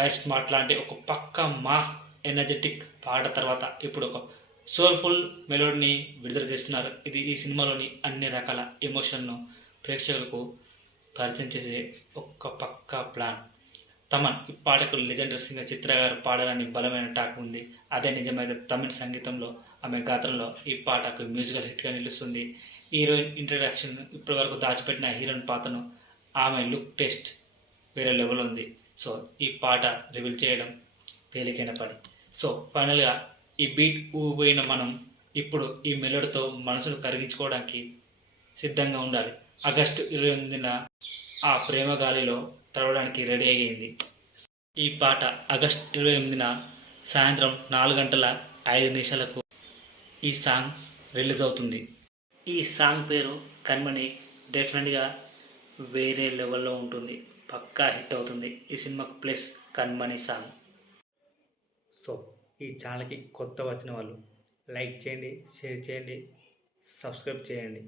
Wire smart లాంటి ఒక పక్క మాస్ ఎనర్జెటిక్ పాట తర్వాత ఇప్పుడు ఒక సోల్ఫుల్ మెలోడీని విడుదల చేస్తున్నారు. ఇది ఈ సినిమాలోని అన్ని రకాల ఎమోషన్ను ప్రేక్షకులకు పరిచయం చేసే ఒక్క పక్క ప్లాన్. తమన్ ఈ పాటకు లెజెండరీ సింగర్ చిత్ర గారు పాడాలని బలమైన టాక్ ఉంది. అదే నిజమైతే తమిళ సంగీతంలో ఆమె గాత్రంలో ఈ పాటకు మ్యూజికల్ హిట్గా నిలుస్తుంది. హీరోయిన్ ఇంట్రడక్షన్ ఇప్పటివరకు దాచిపెట్టిన హీరోయిన్ పాత్రను ఆమె లుక్ టెస్ట్ వేరే లెవెల్ ఉంది. సో ఈ పాట రివీల్ చేయడం తేలికైన పని. సో ఫైనల్గా ఈ బీట్ ఊగిపోయిన మనం ఇప్పుడు ఈ మెలోడీతో మనసును కరిగించుకోవడానికి సిద్ధంగా ఉండాలి. ఆగస్టు 28న ఆ ప్రేమ గాలిలో తడవడానికి రెడీ అయ్యింది. ఈ పాట ఆగస్టు 28న సాయంత్రం 4:05 ఈ సాంగ్ రిలీజ్ అవుతుంది. ఈ సాంగ్ పేరు కన్మణి. డెఫినెట్గా వేరే లెవెల్లో ఉంటుంది. పక్కా హిట్ అవుతుంది ఈ సినిమాకు. Plus Kanmani song. సో ఈ ఛానల్కి కొత్త వచ్చిన వాళ్ళు లైక్ చేయండి, షేర్ చేయండి, సబ్స్క్రైబ్ చేయండి.